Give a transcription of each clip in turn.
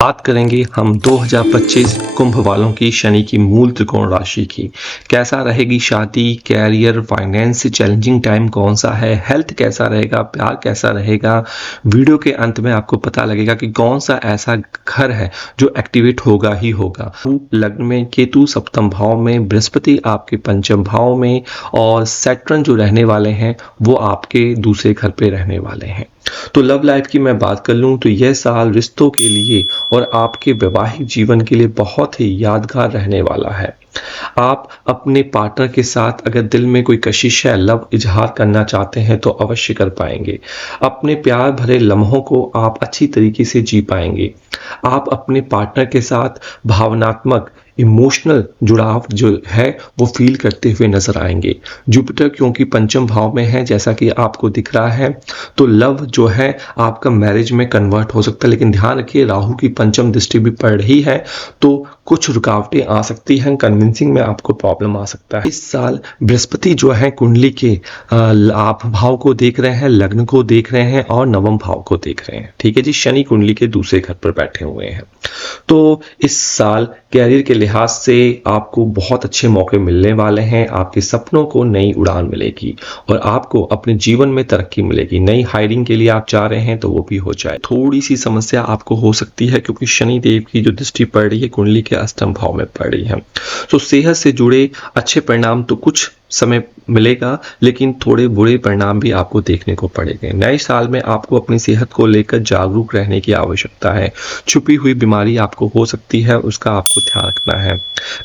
बात करेंगे हम 2025 कुंभ वालों की शनि की मूल त्रिकोण राशि की। कैसा रहेगी शादी, कैरियर, फाइनेंस, चैलेंजिंग टाइम कौन सा है, हेल्थ कैसा रहेगा, प्यार कैसा रहेगा। वीडियो के अंत में आपको पता लगेगा कि कौन सा ऐसा घर है जो एक्टिवेट होगा ही होगा। लग्न में केतु सप्तम भाव में, बृहस्पति आपके पंचम भाव में और सैटर्न जो रहने वाले हैं वो आपके दूसरे घर पे रहने वाले हैं। तो लव लाइफ की मैं बात कर लूँ तो यह साल रिश्तों के लिए और आपके वैवाहिक जीवन के लिए बहुत ही यादगार रहने वाला है। आप अपने पार्टनर के साथ अगर दिल में कोई कशिश है, लव इजहार करना चाहते हैं तो अवश्य कर पाएंगे। अपने प्यार भरे लम्हों को आप अच्छी तरीके से जी पाएंगे। आप अपने पार्टनर के साथ भावनात्मक इमोशनल जुड़ाव जो है वो फील करते हुए नजर आएंगे। जुपिटर क्योंकि पंचम भाव में है जैसा कि आपको दिख रहा है, तो लव जो है आपका मैरिज में कन्वर्ट हो सकता है, लेकिन ध्यान रखिए राहु की पंचम दृष्टि भी पड़ रही है तो कुछ रुकावटें आ सकती हैं, कन्विंसिंग में आपको प्रॉब्लम आ सकता है। इस साल बृहस्पति जो है कुंडली के आप भाव को देख रहे हैं, लग्न को देख रहे हैं और नवम भाव को देख रहे हैं। ठीक है जी, शनि कुंडली के दूसरे घर पर बैठे हुए हैं। तो इस साल कैरियर के लिहाज से आपको बहुत अच्छे मौके मिलने वाले हैं। आपके सपनों को नई उड़ान मिलेगी और आपको अपने जीवन में तरक्की मिलेगी। नई हायरिंग के लिए आप जा रहे हैं तो वो भी हो जाए। थोड़ी सी समस्या आपको हो सकती है क्योंकि शनि देव की जो दृष्टि पड़ रही है कुंडली के अष्टम भाव में पड़ रही है। तो सेहत से जुड़े अच्छे परिणाम तो कुछ समय मिलेगा, लेकिन थोड़े बुरे परिणाम भी आपको देखने को पड़ेंगे। नए साल में आपको अपनी सेहत को लेकर जागरूक रहने की आवश्यकता है। छुपी हुई बीमारी आपको हो सकती है, उसका आपको ध्यान रखना है।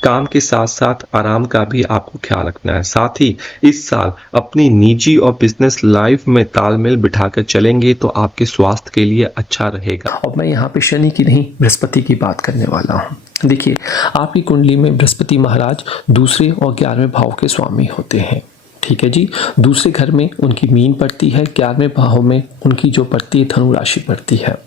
काम के साथ साथ आराम का भी आपको ख्याल रखना है। साथ ही इस साल अपनी निजी और बिजनेस लाइफ में तालमेल बिठाकर चलेंगे तो आपके स्वास्थ्य के लिए अच्छा रहेगा। और मैं यहाँ पे शनि की नहीं बृहस्पति की बात करने वाला हूँ। देखिए, आपकी कुंडली में बृहस्पति महाराज दूसरे और 11वें भाव के स्वामी होते हैं। ठीक है जी, दूसरे घर में उनकी मीन पड़ती है, 11वें भाव में उनकी जो पड़ती है धनु राशि पड़ती है।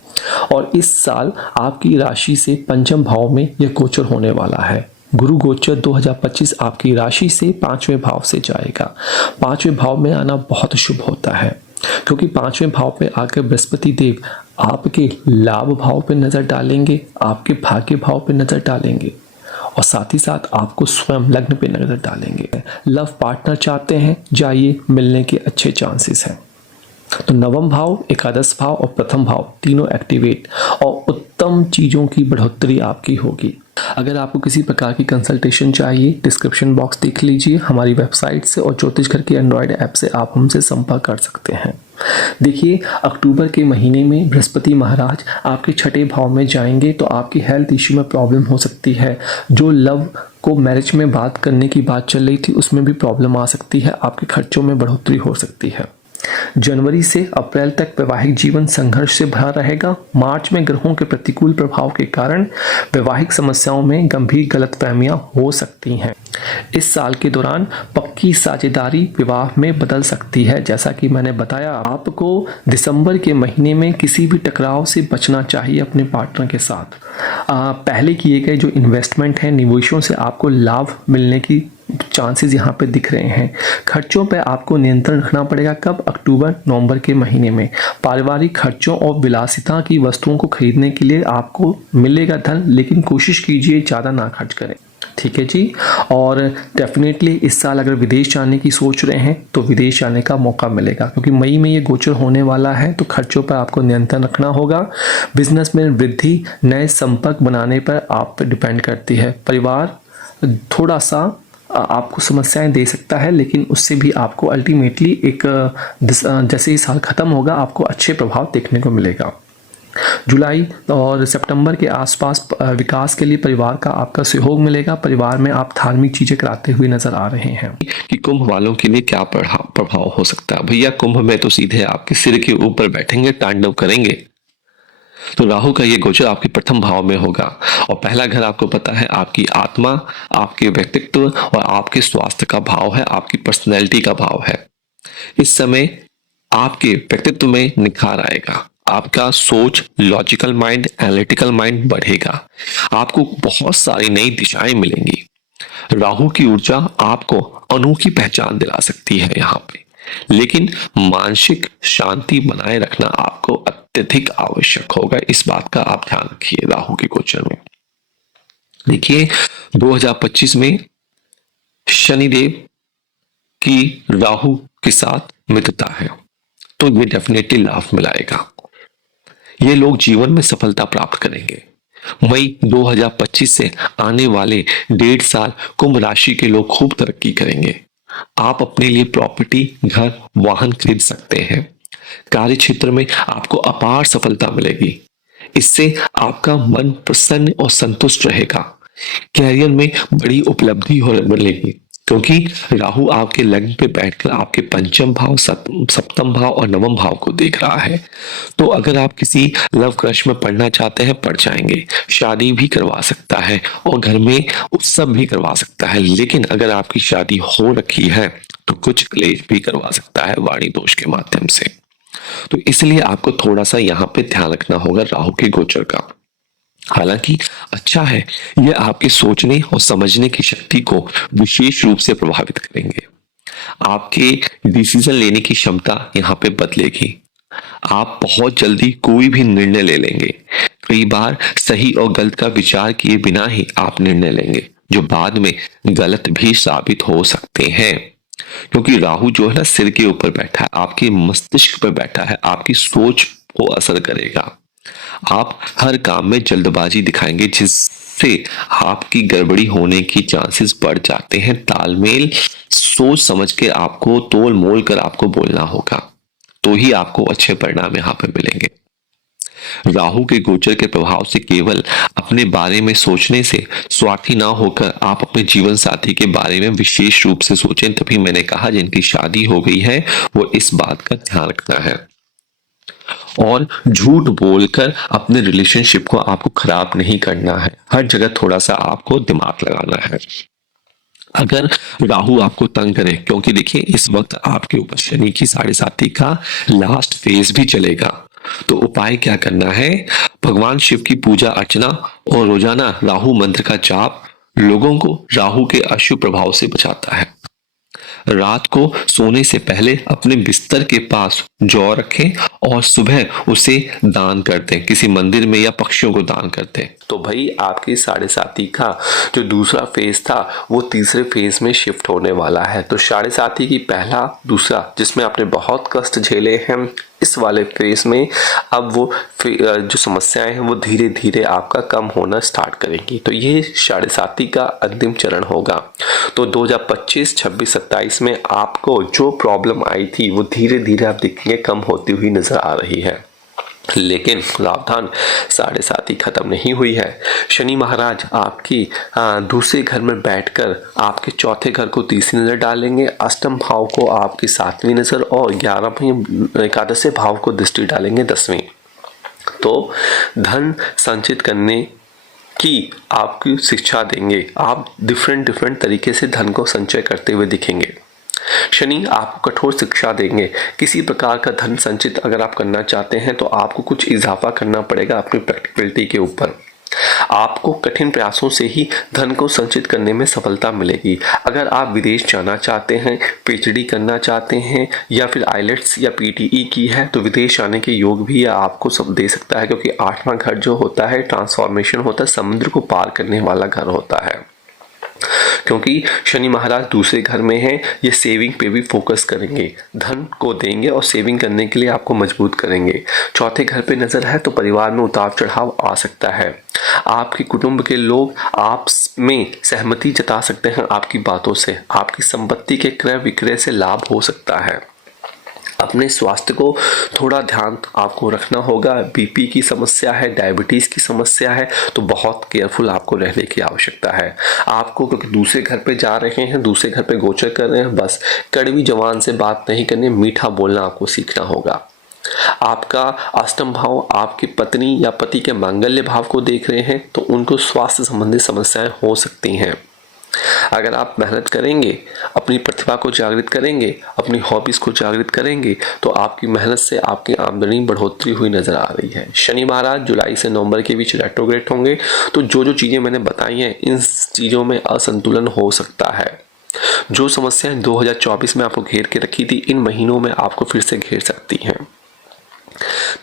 और इस साल आपकी राशि से पंचम भाव में यह गोचर होने वाला है। गुरु गोचर 2025 आपकी राशि से 5वें भाव से जाएगा। 5वें भाव में आना बहुत शुभ होता है क्योंकि 5वें भाव में आकर बृहस्पति देव आपके लाभ भाव पे नजर डालेंगे, आपके भाग्य भाव पे नजर डालेंगे और साथ ही साथ आपको स्वयं लग्न पे नजर डालेंगे। लव पार्टनर चाहते हैं, जाइए, मिलने के अच्छे चांसेस हैं। तो नवम भाव, एकादश भाव और प्रथम भाव तीनों एक्टिवेट और उत्तम चीजों की बढ़ोतरी आपकी होगी। अगर आपको किसी प्रकार की कंसल्टेशन चाहिए, डिस्क्रिप्शन बॉक्स देख लीजिए हमारी वेबसाइट से और ज्योतिष घर की एंड्रॉयड ऐप से आप हमसे संपर्क कर सकते हैं। देखिए, अक्टूबर के महीने में बृहस्पति महाराज आपके छठे भाव में जाएंगे तो आपकी हेल्थ इश्यू में प्रॉब्लम हो सकती है। जो लव को मैरिज में बात करने की बात चल रही थी उसमें भी प्रॉब्लम आ सकती है। आपके खर्चों में बढ़ोतरी हो सकती है। जनवरी से अप्रैल तक वैवाहिक जीवन संघर्ष से भरा रहेगा। मार्च में ग्रहों के प्रतिकूल प्रभाव के कारण वैवाहिक समस्याओं में गंभीर गलतफहमियां हो सकती हैं। इस साल के दौरान पक्की साझेदारी विवाह में बदल सकती है। जैसा कि मैंने बताया, आपको दिसंबर के महीने में किसी भी टकराव से बचना चाहिए अपने पार्टनर के साथ। पहले किए गए जो इन्वेस्टमेंट है, निवेशों से आपको लाभ मिलने की चांसेस यहाँ पे दिख रहे हैं। खर्चों पे आपको नियंत्रण रखना पड़ेगा। कब? अक्टूबर नवंबर के महीने में। पारिवारिक खर्चों और विलासिता की वस्तुओं को खरीदने के लिए आपको मिलेगा धन, लेकिन कोशिश कीजिए ज़्यादा ना खर्च करें। ठीक है जी। और डेफिनेटली इस साल अगर विदेश जाने की सोच रहे हैं तो विदेश जाने का मौका मिलेगा क्योंकि मई में ये गोचर होने वाला है। तो खर्चों पर आपको नियंत्रण रखना होगा। बिजनेस में वृद्धि नए संपर्क बनाने पर आप पर डिपेंड करती है। परिवार थोड़ा सा आपको समस्याएं दे सकता है, लेकिन उससे भी आपको अल्टीमेटली एक जैसे ही साल खत्म होगा आपको अच्छे प्रभाव देखने को मिलेगा। जुलाई और सितंबर के आसपास विकास के लिए परिवार का आपका सहयोग मिलेगा। परिवार में आप धार्मिक चीजें कराते हुए नजर आ रहे हैं। कि कुंभ वालों के लिए क्या प्रभाव हो सकता है। भैया, कुंभ में तो सीधे आपके सिर के ऊपर बैठेंगे, तांडव करेंगे। तो राहु का ये गोचर आपके प्रथम भाव में होगा और पहला घर आपको पता है आपकी आत्मा, आपके व्यक्तित्व और आपके स्वास्थ्य का भाव है, आपकी पर्सनैलिटी का भाव है। इस समय आपके व्यक्तित्व में निखार आएगा। आपका सोच, लॉजिकल माइंड, एनालिटिकल माइंड बढ़ेगा। आपको बहुत सारी नई दिशाएं मिलेंगी। राहु की ऊर्जा आपको अनोखी पहचान दिला सकती है यहाँ पे। लेकिन मानसिक शांति बनाए रखना आपको अत्यधिक आवश्यक होगा। इस बात का आप ध्यान रखिए राहु के गोचर में। देखिए 2025 में शनिदेव की राहु के साथ मित्रता है, तो ये डेफिनेटली लाभ मिलाएगा। ये लोग जीवन में सफलता प्राप्त करेंगे। मई 2025 से आने वाले 1.5 साल कुंभ राशि के लोग खूब तरक्की करेंगे। आप अपने लिए प्रॉपर्टी, घर, वाहन खरीद सकते हैं। कार्य क्षेत्र में आपको अपार सफलता मिलेगी। इससे आपका मन प्रसन्न और संतुष्ट रहेगा। कैरियर में बड़ी उपलब्धि हो मिलेगी, क्योंकि राहु आपके लग्न पे बैठकर आपके पंचम भाव, सप्तम भाव और नवम भाव को देख रहा है। तो अगर आप किसी लव क्रश में पढ़ना चाहते हैं, पढ़ जाएंगे। शादी भी करवा सकता है और घर में उत्सव भी करवा सकता है। लेकिन अगर आपकी शादी हो रखी है तो कुछ क्लेश भी करवा सकता है वाणी दोष के माध्यम से। तो इसलिए आपको थोड़ा सा यहाँ पे ध्यान रखना होगा राहु के गोचर का। हालांकि अच्छा है, यह आपके सोचने और समझने की शक्ति को विशेष रूप से प्रभावित करेंगे। आपके डिसीजन लेने की क्षमता यहाँ पे बदलेगी। आप बहुत जल्दी कोई भी निर्णय ले लेंगे। कई बार सही और गलत का विचार किए बिना ही आप निर्णय लेंगे, जो बाद में गलत भी साबित हो सकते हैं। क्योंकि राहु जो है ना सिर के ऊपर बैठा है, आपके मस्तिष्क पर बैठा है, आपकी सोच को असर करेगा। आप हर काम में जल्दबाजी दिखाएंगे, जिससे आपकी गड़बड़ी होने की चांसेस बढ़ जाते हैं। तालमेल सोच समझ के आपको तोल मोल कर आपको बोलना होगा, तो ही आपको अच्छे परिणाम यहाँ पे मिलेंगे। राहु के गोचर के प्रभाव से केवल अपने बारे में सोचने से स्वार्थी ना होकर आप अपने जीवन साथी के बारे में विशेष रूप से सोचें। तभी मैंने कहा जिनकी शादी हो गई है वो इस बात का ध्यान रखना है। और झूठ बोलकर अपने रिलेशनशिप को आपको खराब नहीं करना है। हर जगह थोड़ा सा आपको दिमाग लगाना है। अगर राहु आपको तंग करे, क्योंकि देखिए इस वक्त आपके ऊपर शनि की 7.5 का लास्ट फेज भी चलेगा, तो उपाय क्या करना है? भगवान शिव की पूजा अर्चना और रोजाना राहु मंत्र का जाप लोगों को राहु के अशुभ प्रभाव से बचाता है। रात को सोने से पहले अपने बिस्तर के पास जौ रखें और सुबह उसे दान कर दें, किसी मंदिर में या पक्षियों को दान कर दें। तो भाई आपकी 7.5 का जो दूसरा फेज था वो तीसरे फेज में शिफ्ट होने वाला है। तो 7.5 की पहला दूसरा जिसमें आपने बहुत कष्ट झेले हैं, इस वाले फेज में अब वो जो समस्याएं हैं वो धीरे धीरे आपका कम होना स्टार्ट करेंगी। तो ये 7.5 का अंतिम चरण होगा। तो 2025, 26, 27 में आपको जो प्रॉब्लम आई थी वो धीरे धीरे आप देखेंगे कम होती हुई नजर आ रही है। लेकिन सावधान, 7.5 खत्म नहीं हुई है। शनि महाराज आपकी दूसरे घर में बैठकर आपके चौथे घर को तीसरी नजर डालेंगे, अष्टम भाव को आपकी 7वीं नजर और 11वें एकादश भाव को दृष्टि डालेंगे 10वीं। तो धन संचित करने की आपकी शिक्षा देंगे। आप डिफरेंट तरीके से धन को संचय करते हुए दिखेंगे। शनि आपको कठोर शिक्षा देंगे। किसी प्रकार का धन संचित अगर आप करना चाहते हैं तो आपको कुछ इजाफा करना पड़ेगा अपनी प्रैक्टिकलिटी के ऊपर। आपको कठिन प्रयासों से ही धन को संचित करने में सफलता मिलेगी। अगर आप विदेश जाना चाहते हैं, पीएचडी करना चाहते हैं या फिर आईलेट्स या पीटीई की है तो विदेश जाने के योग भी आपको सब दे सकता है, क्योंकि 8वां घर जो होता है ट्रांसफॉर्मेशन होता है, समुद्र को पार करने वाला घर होता है। क्योंकि शनि महाराज दूसरे घर में हैं, ये सेविंग पे भी फोकस करेंगे, धन को देंगे और सेविंग करने के लिए आपको मजबूत करेंगे। चौथे घर पे नजर है तो परिवार में उतार चढ़ाव आ सकता है। आपके कुटुंब के लोग आप में सहमति जता सकते हैं आपकी बातों से। आपकी संपत्ति के क्रय विक्रय से लाभ हो सकता है। अपने स्वास्थ्य को थोड़ा ध्यान आपको रखना होगा। बीपी की समस्या है, डायबिटीज़ की समस्या है, तो बहुत केयरफुल आपको रहने की आवश्यकता है। आपको क्योंकि दूसरे घर पे जा रहे हैं, दूसरे घर पे गोचर कर रहे हैं, बस कड़वी जबान से बात नहीं करनी, मीठा बोलना आपको सीखना होगा। आपका अष्टम भाव आपकी पत्नी या पति के मांगल्य भाव को देख रहे हैं तो उनको स्वास्थ्य संबंधी समस्याएं हो सकती हैं। अगर आप मेहनत करेंगे, अपनी प्रतिभा को जागृत करेंगे, अपनी हॉबीज को जागृत करेंगे तो आपकी मेहनत से आपकी आमदनी बढ़ोतरी हुई नजर आ रही है। शनि महाराज जुलाई से नवंबर के बीच रेट्रोग्रेड होंगे, तो जो जो चीजें मैंने बताई हैं इन चीजों में असंतुलन हो सकता है। जो समस्याएं 2024 में आपको घेर के रखी थी, इन महीनों में आपको फिर से घेर सकती हैं।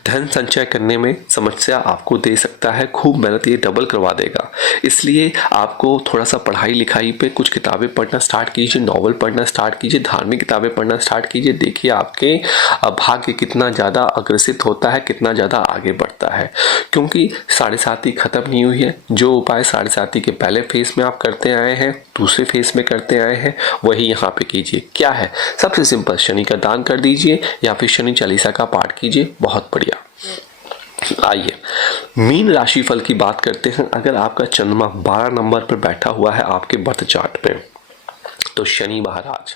धन संचय करने में समस्या आपको दे सकता है, खूब मेहनत ये डबल करवा देगा। इसलिए आपको थोड़ा सा पढ़ाई लिखाई पे कुछ किताबें पढ़ना स्टार्ट कीजिए, नॉवल पढ़ना स्टार्ट कीजिए, धार्मिक किताबें पढ़ना स्टार्ट कीजिए। देखिए आपके भाग्य कितना ज़्यादा अग्रसित होता है, कितना ज़्यादा आगे बढ़ता है। क्योंकि साढ़े साती खत्म नहीं हुई है। जो उपाय साढ़े साती के पहले फेज में आप करते आए हैं, दूसरे फेज में करते आए हैं, वही यहाँ पे कीजिए। क्या है? सबसे सिंपल, शनि का दान कर दीजिए या फिर शनि चालीसा का पाठ कीजिए। बहुत बढ़िया। आइए मीन राशिफल की बात करते हैं। अगर आपका चंद्रमा 12 नंबर पर बैठा हुआ है आपके बर्थ चार्ट पे, तो शनि महाराज